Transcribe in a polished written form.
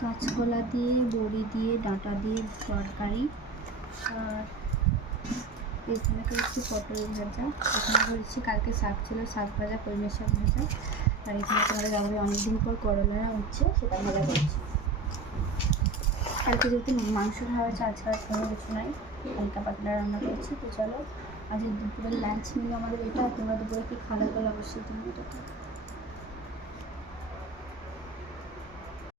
কাঁচকলা দিয়ে, বড়ি দিয়ে, ডাঁটা দিয়ে তরকারি। আর এখানে করেছি পটল ভাজা, এখানে করেছি কালকে শাক ছিল, শাক ভাজা, কলমি শাক ভাজা। আর এখানে তোমাদের দাদাভাই অনেকদিন পর করলা হচ্ছে, সেটা ভাজা করছি। কালকে যেহেতু মাংস খাওয়া হয়েছে, আজকে আর কোনো কিছু নাই, হালকা পাতলা রান্না করছি। তো চলো, আজকে দুপুরের লাঞ্চ মিলে আমাদের এটা। তোমরা দুপুরে কি খাওয়া গেলো অবশ্যই তুমি এটা।